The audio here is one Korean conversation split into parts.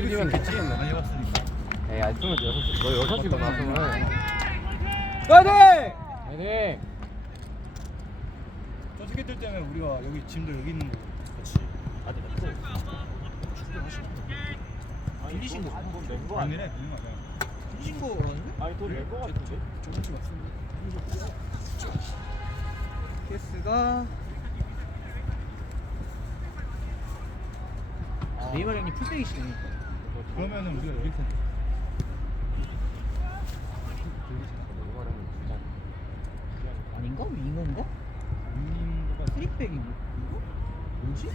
찔리면 개찌겠네. 많이 해봤으니까. 에이, 아니, 스물 여섯, 너 여섯이구나, 스물. 파이팅! 파이팅! 저 새끼들 때문에 우리가 여기 짐도 여기 있는 거고. 그렇지. 아직? 빌리신 거 낸거 아니래. 그런 거. 빌리신 거라는데? 아니, 또낸거 같은데? 주 맞습니다. 케스가 아, 네이마 형님 풀백이시네. 그러면은 우리가 이길 텐데. 아닌가? 윙어인가? 윙보다 쓰리백이 뭐? 뭐지?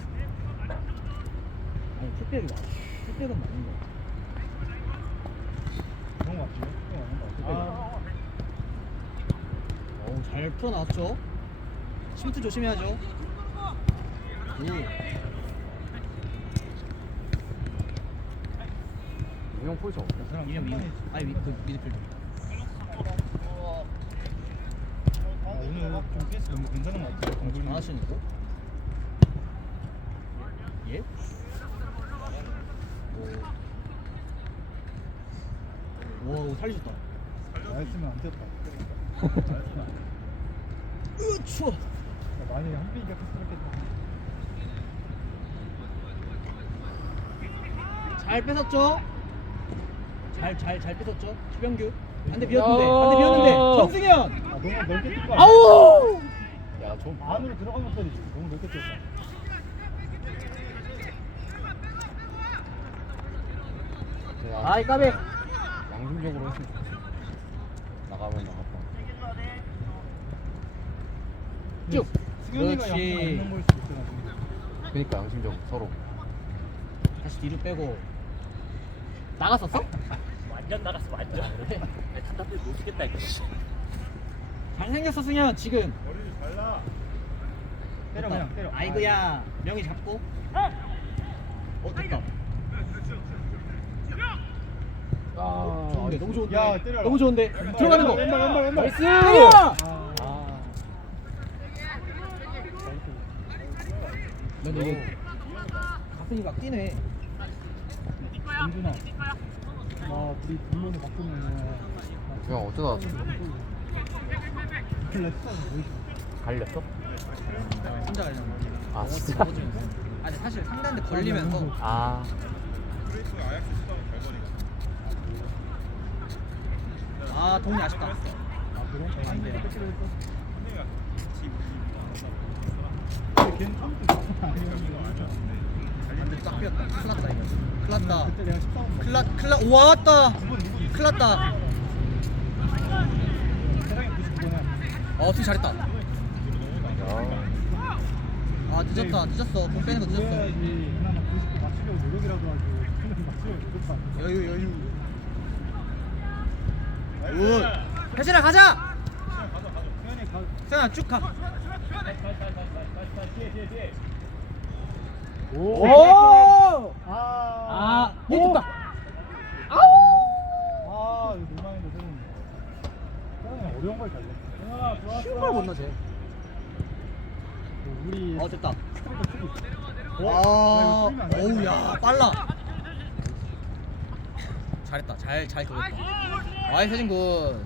아니 풀백이 맞아. 풀백은 맞는 거 같아. 그런 거 같은데. 그런 거 같아. 어우 잘 풀어놨죠? 침투 조심해야죠. 오. 이형 포지션 없어? 그 사람 이형 이형. 이 아니 미- 그 미드필더. 아, 오늘 좀 패스 너무 괜찮은 거 같아. 동굴 잘하시는 거? 예? 오. 오 살리셨다. 나였으면 안 됐다. 나였으면 안 됐다. 으 추워. 야, 만약에 한빈이가 패스했겠다. 잘 뺏었죠? 잘 잘 잘 뺏었죠? 최병규. 반대 비었는데 반대 비었는데 정승현. 아 너무 넓게 뛸거 아니야? 아우! 야, 좀 안으로 들어가면 터지지. 너무 넓게 뛰었어. 아이 까비. 양심적으로 했으면 좋겠어. 나가면 나갔다. 쭉. 승현이가 그렇지. 양심 있는 걸 수도 있잖아. 지금. 그니까, 양심적으로, 서로. 다시 뒤로 빼고 나갔었어? 완전 나갔어 완전. 내 답답해 못 쓰겠다 이거. 잘생겼어 승현 지금. 머리를 잘라. 때려 그냥 때려. 아이고야 명희 잡고. 어 됐다. 아, 좋은데 너무 좋은데. 야, 때려라. 너무 좋은데. 왼발, 들어가는 거. 왼발, 왼발, 왼발. 나이스! 아. 아. 너 이거 가슴이 막 뛰네 정준아. 아, 둘이 불문을 바꾸면은. 형, 어쩌다 났어. 뭐. 갈렸어? 혼자 가려고 아, 진짜? 아니 사실 상대한테 걸리면서 아. 아 동이 아쉽다 아, 그래? 안 돼. 뺏기로 했어. 근데 걔는 처음부터 완전 딱 비었다. 큰일 났다 이거. 큰일 났다. 그때 내가 14번 큰일 났 큰일 났 와, 왔다. 큰일 났다. 세상에 99번이야. 어 투 잘했다. 야. 아 늦었다. 늦었어. 공 빼는 거 늦었어. 그래야지. 그나마 99 맞추려고 노력이라도 하지. 그냥 맞추려고 노력도 안 해. 여유 여유. 굿. 혜진아 가자! 승현이 가. 승현아 쭉 가 오. 오! 아. 아, 얘 오. 떴다. 아, 이거 노망인데 세훈이. 세훈이 어려운 걸 잘렸어. 쉬운 걸 못 넣지 우리 어 됐다 투기. 아 어? 이거 안 어우 돼. 야 빨라 잘했다 잘잘 그렸다 와이 세진 군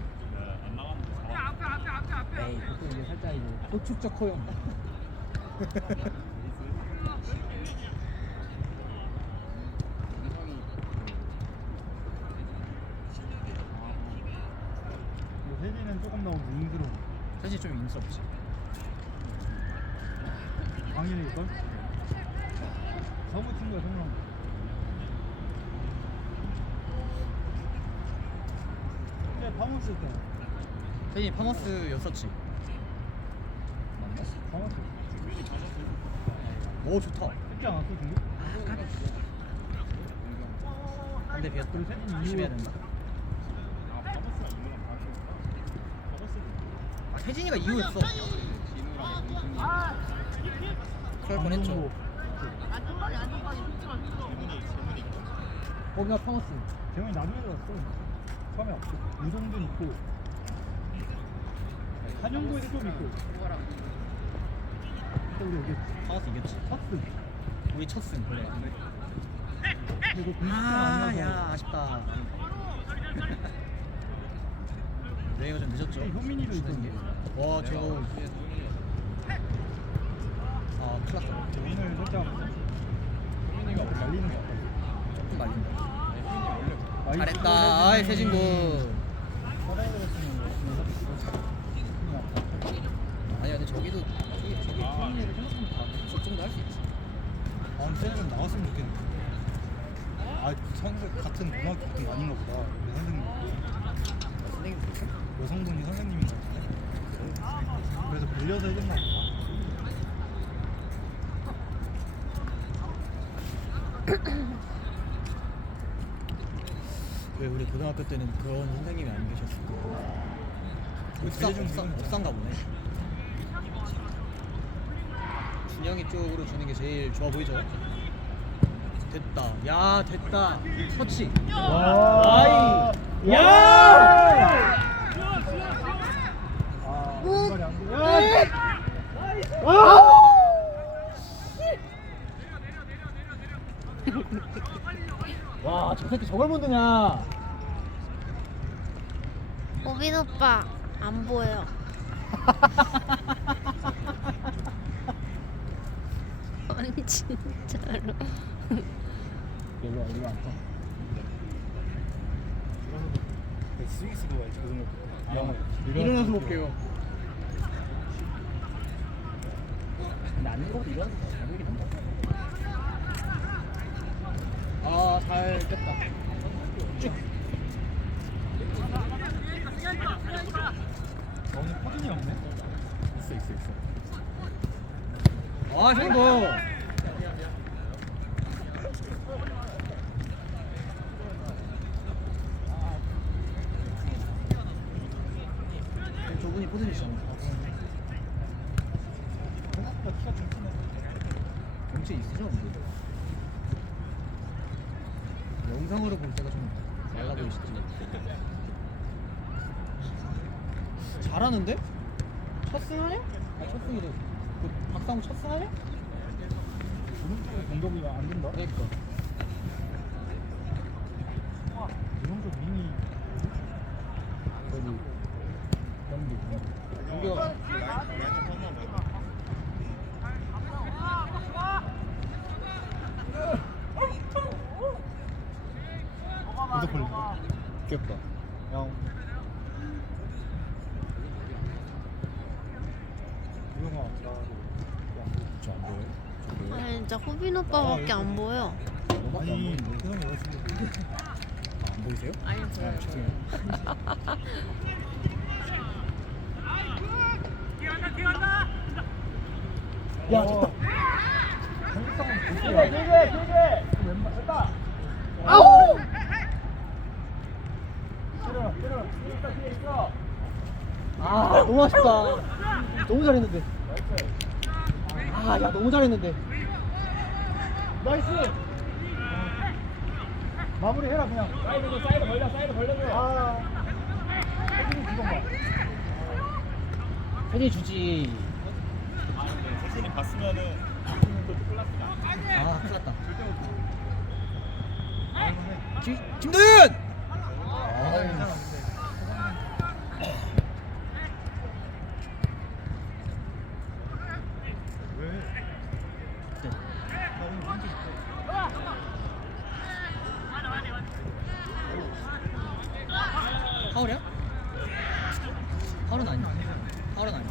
에이 그것도 이제 살짝 이제 도축적 허용 세진은 조금 더 윙스러워. 세진 좀 인스럽지 광일일걸? 서부 친구가 성공. 그때 파머스 때. 세진이 파머스였었지 맞나? 파머스. 오 좋다 쉽지 않았어, 근데? 근데 비었다 그리고 조심해야 이후에 된다 아 세진이가 이후였어 그럴 뻔했죠 거기가 파머스 재원이 나중에 들어왔어. 처음에 없어. 유성준 있고. 한영구에도 좀 있고. 그때 우리 여기 파머스 이겼지 첫스. 우리 첫승 그래 아, 야, 아쉽다. 레이가 좀 늦었죠. 효민이도 주는 게. 와, 저거. 아, 큰일 났다. 오늘 살짝 효민이가 말리는 거 같아. 조금 말린다. 잘했다. 아이. 사다리로 쓰는 아니, 근데 저기도, 저기, 저기 효민이를 생각하면 다, 저 정도 할 수 있지. 거. 아, 좀 나왔으면 좋겠는데. 아, 선생 같은 고등학교 같은 아닌가 보다. 우리 선생님. 선생님, 그렇게? 여성분이 선생님인 것 같은데. 그래서 빌려서 해줬나 보다. 왜 우리 고등학교 때는 그런 선생님이 안 계셨을까? 옥상, 옥상, 옥상가 보네. 준영이 쪽으로 주는 게 제일 좋아 보이죠? 됐다. 야, 됐다. 터치. 와. 아이. 야! 아, 왼발이 안 돼. 와, 저 새끼 저걸 못 드냐? 오빈 오빠 안 보여. 아니 진짜로. 일로 와, 일로 와. 알지 고등학교 때. 영어. 일어나서 볼게요. 것도 일어나서 잘 보이긴 한다. 아, 잘 뺐다. 쭉. 오늘 포진이 없네. 있어, 있어, 있어. 아, 형도. 저분이 포즈니시잖아. 생각보다 키가 좀 크네. 경치 있으죠? 근데? 영상으로 볼 때가 좀 얇아 보이시지? 잘하는데? 첫 승하냐? 아니 첫 승이래 그 박상우 첫 승하냐? 오른쪽에 공격이 안 된다. 그러니까 오른쪽 윙이 거기 경기 경기가 무조건 귀엽다 양. 유영아 나. 저안 보여요? 아니 진짜 호빈 오빠밖에 안 보여. 아니. 아, 안 보이세요? 아니 아, 죄송해요 야 좋다. 길게. 왼발 됐다. 아우. 때려 때려. 있어 뒤에 있어. 아 너무 아쉽다 너무 잘했는데 아 야 너무 잘했는데 나이스. 마무리 해라 그냥. 사이드 줘 사이드 벌려줘. 아. 혜진이 주던가. 혜진이 주지 혜진이 봤으면은 또 플러스가. 아 큰일 났다. 김, 김도윤! 아, 괜찮아 근데. 왜? 네. 나 오늘 문제 있어. 파울이야? 파울은 아니야 파울은 아니야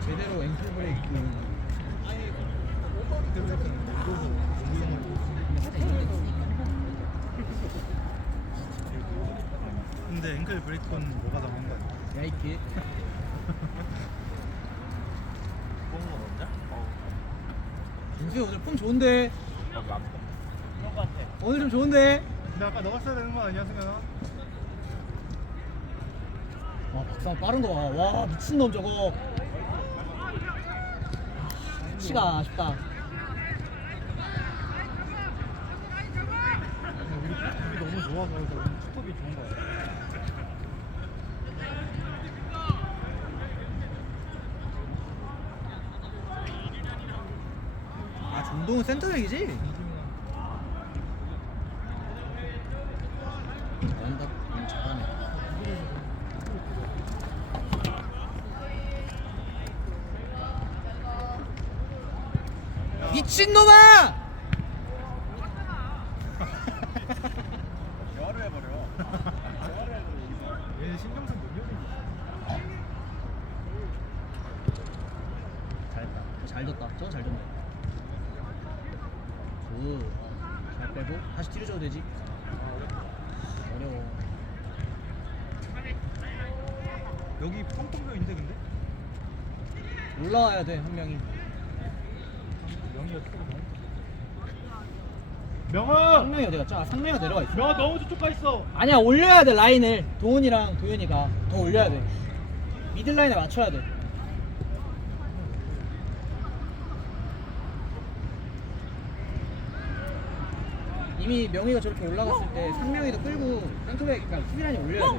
제대로 앵클 브레이크 그대로 했었는데 이러고 근데 앵클 브레이크는 뭐가 담은 거야? 야이키 뽑은 거 없냐? 윤수야 오늘 폼 좋은데 거. 오늘 좀 좋은데 근데 아까 넣었어야 되는 거 아니야 승현아? 와 박상 빠른 거 봐 와 미친놈 저거 치가 아쉽다 우리 우리 너무 좋아서 그래서 오늘 스톱이 좋은 거야. 감독은 센터백이지? 잘한다. 음, 잘하네. 미친놈아! 얘 신경성 몇 년이지? 잘했다. 잘 뒀다. 저거 잘 뒀네. 굿. 잘 빼고 다시 뒤로 줘도 되지. 어려워. 여기 펌펌명인데 근데? 올라와야 돼 한 명이. 명이가 조금 명아! 상명이 어디 갔죠? 아, 상명이가 내려가 있어. 명아 너무 저쪽 가 있어. 아니야 올려야 돼 라인을. 도훈이랑 도현이가 더 올려야 돼. 미들 라인에 맞춰야 돼. 이미 명희가 저렇게 올라갔을 때 상명이도 끌고 생크백 그러니까 수비 라인 올려야 돼.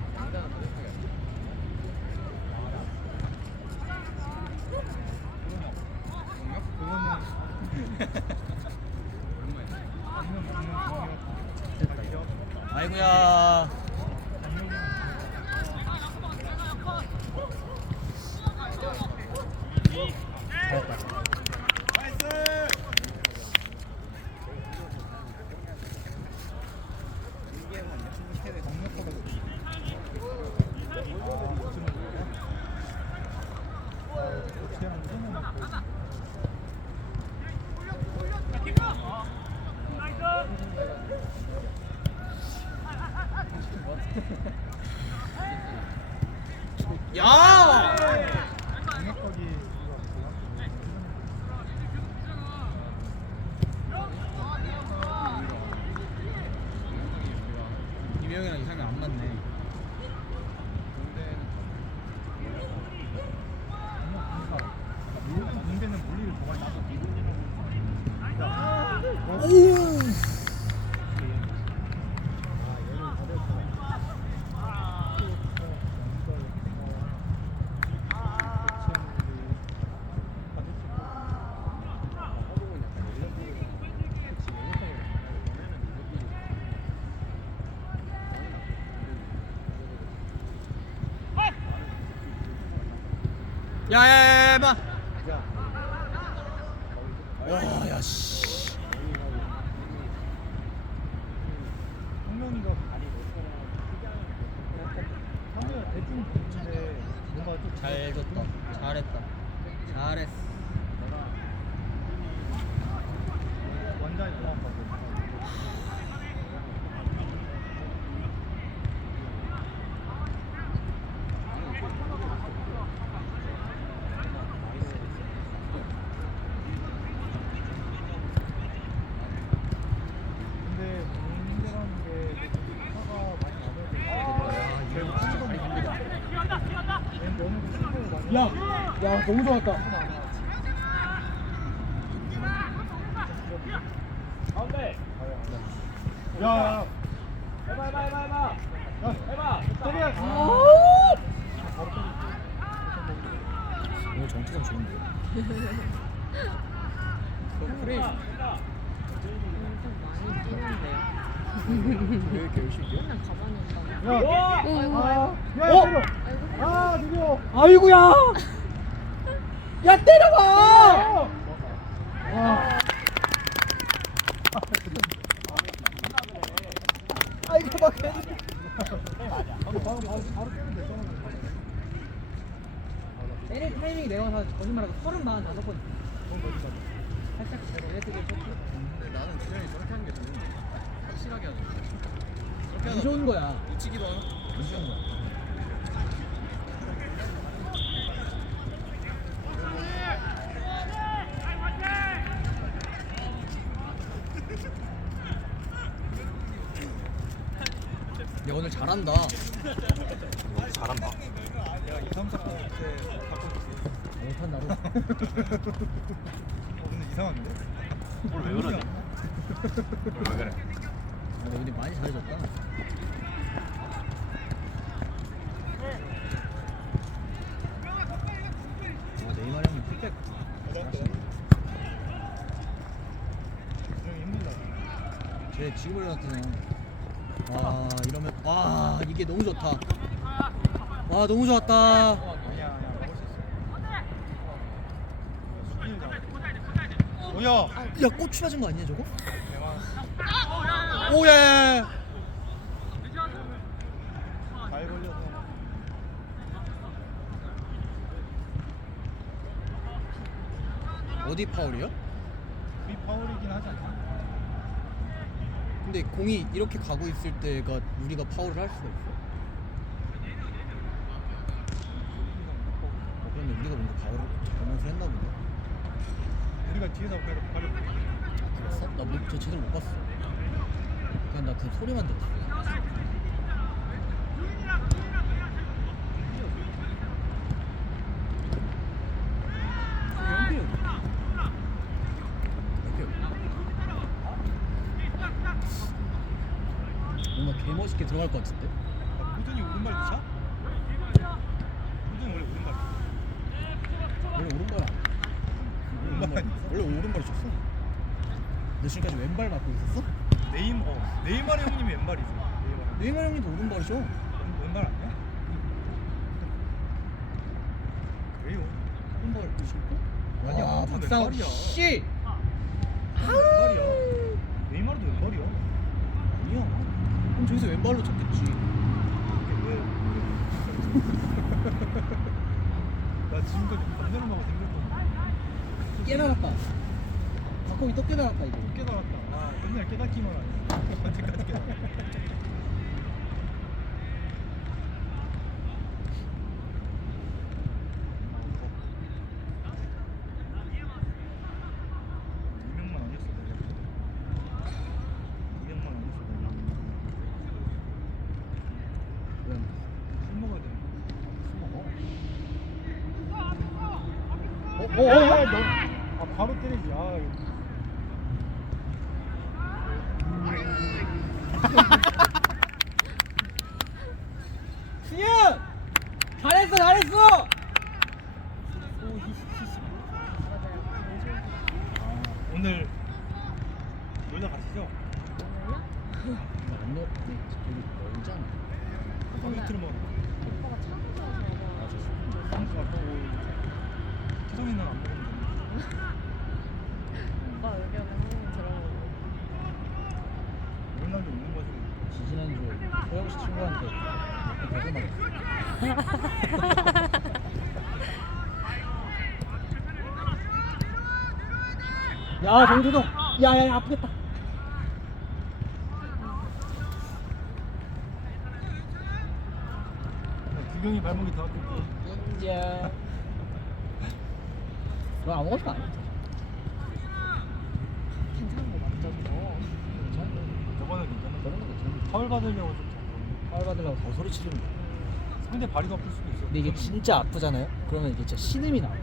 야! 공략하기 이명이랑 이상이 안 맞네. 모든 공대는 물리를 좋아해서 야야야 마. 와, 야 씨. 성명이가 성명이가 대충 보는데 뭔가 좀 잘 줬다. 잘했다. 잘했어. 원장이 올라왔거든 근데 문제라는 게 차가 많이 나눠서 결국 치고는 면역이 신경을 많이 야, 야 너무 좋았다. 가운데. 야, 야, 해봐 해봐 해봐 해봐. 해봐. 때려. 오늘 정투감 좋은데. 프레임 엄청 많이 뛰는데요. 왜 이렇게 열심히 뛰어? 그냥 가만히 있다가. 야, 아이고 아, 아이고. 야, 어? 때려. 아, 느려. 아이고야. 야 때려봐. 아, 아이고 막. 바로, 바로, 바로, 됐잖아. 때릴 타이밍이 내가 다 거짓말하고 서른 마흔 다섯 번. 살짝 제가 얘들이 근데 나는 주현이 저렇게 하는 게 좋은 거야. 확실하게 하는 거야. 안 좋은 거야. 놓치기도 하나? 안 좋은 거야. 야 오늘 잘한다. 잘한다. 야, 2, 3, 4, 때 바꿔줬어. 못한다고. 어, 근데 이상한데? 오늘 왜 그러지? 왜 그래? 아, 근데 우리 많이 잘해줬다. 아, 네이마르 형님 풀백. 형 힘들다. 쟤 지금 올라왔잖아. 아 이러면 와 이게 너무 좋다. 와 너무 좋았다. 오야! 야 고추 맞은 거 아니야 저거? 오야. 잘 걸려서. 어디 파울이야? 우리 파울이긴 하지 않나? 근데 공이 이렇게 가고 있을 때가 우리가 파울을 할 수가 있어? 어, 그러면 우리가 뭔가 파울을 잘못을 했나 보네. 우리가 뒤에서 그래도 발을 아, 그랬어? 나저 제대로 못 봤어. 그냥 나 그 소리만 들었어. 뭔가 들어갈 것 같은데? 아, 호준이 오른발 차? 호준이 원래 오른발. 원래 오른발 오른발? 원래 오른발을 쳤어. 너 지금까지 왼발 맞고 있었어? 네임 어 네이마르 형님이 왼발이지. 네이마르. 네이마르 형님도 오른발이죠? 왼- 왼발 아니야? 그래요. 오른발 신고? 아니야, 와, 무슨 박상욱 왼발이야. 씨. 왼발이야. 네이마르도 왼발이야. 아니야. 그럼 저기서 왼발로 쳤겠지. 이게 왜? 나 지금까지 반대로만 생겼던. 깨달았다. 박공이 또 깨달았다 이거. 깨달았다. 아 맨날 깨닫기만 하네. 언제까지 깨달아? 이명만 아니었어 내가. 이명만 아니었어 내가. 왜? 술 먹어야 돼. 술 먹어. 어, 어, 어, 어. 너. 아 바로 때리지. 아. 이거. 승현! 잘했어, 잘했어. 오, 히히, 히히. 아, 오늘 놀러 가시죠? 안 넣, 저기 멀잖아. 컴퓨터를 먹어. 오빠가 차가워서 한국 가고 희성이는 안 먹는데. 오빠 의견을 한번 들어보고. 롤란도 있는 거지. 지지난주 소영 씨 친구한테 계속 말했어. 야, 정주동. 야, 야, 야, 아프겠다. 구경이 발목이 더 아프고. 인자. 너 아무것도 안 했어. 괜찮은 거 맞죠 그거? 저번에 괜찮아. 저런 거 괜찮아. 파울 받으려고 좀. 파울 받으려고 더 소리 치는 거야. 상대 발이 더 아플 수도 있어. 근데 이게 진짜 아프잖아요? 그러면 이게 진짜 신음이 나와.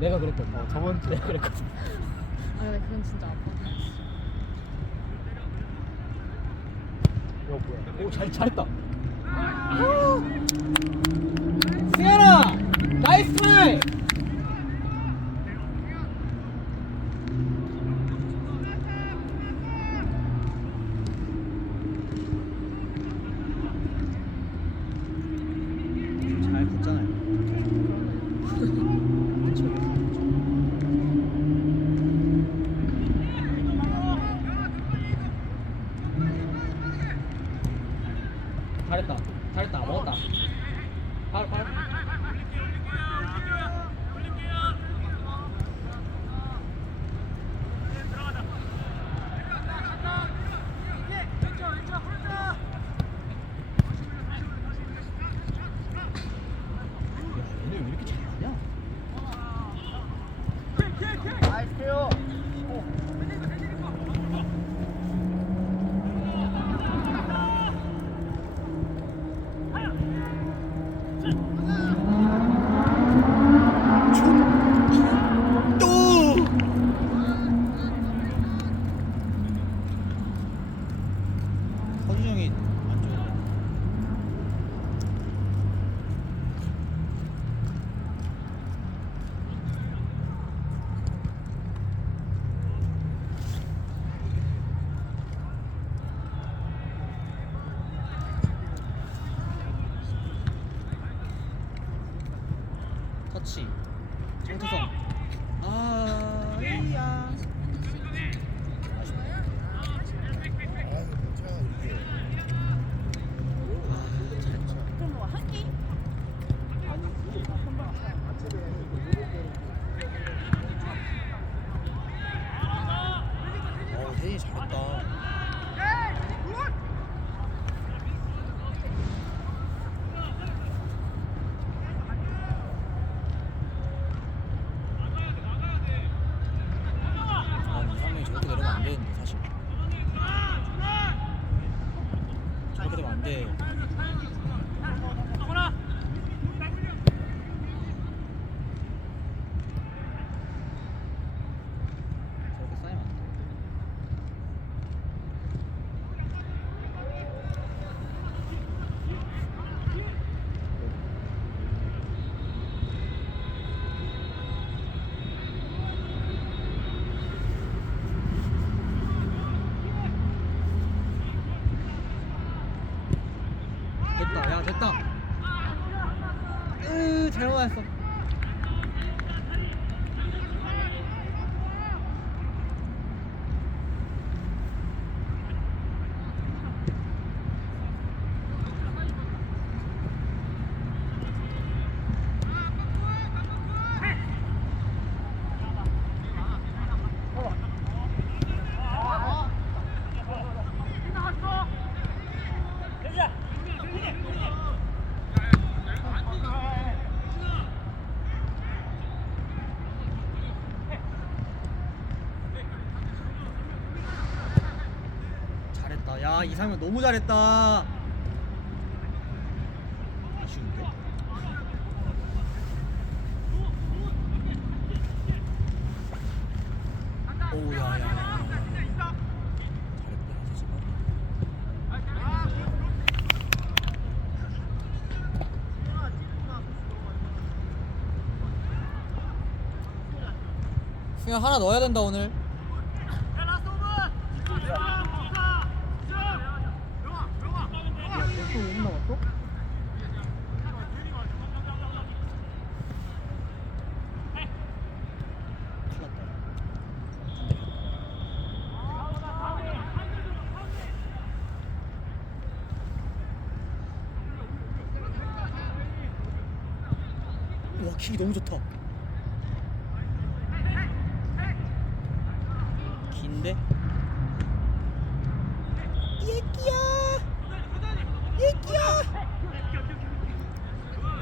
내가 그랬거든. 어, 저번 주. 내가 그랬거든. 아 근데 그건 진짜 아파. 뭐야? 오, 잘, 잘했다. 승현아! 잘했다. 잘했다. 먹었다. 팔팔. 이상형 너무 잘했다. 그냥 하나 넣어야 된다 오늘. 駅や駅や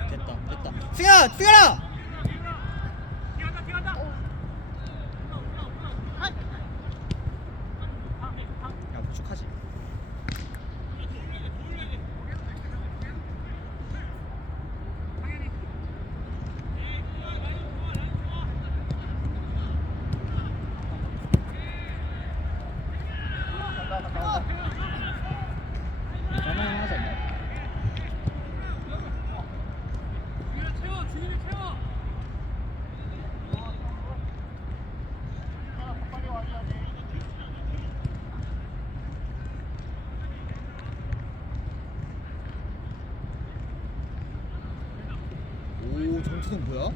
蹴った蹴た。強い強い 정체는 뭐야?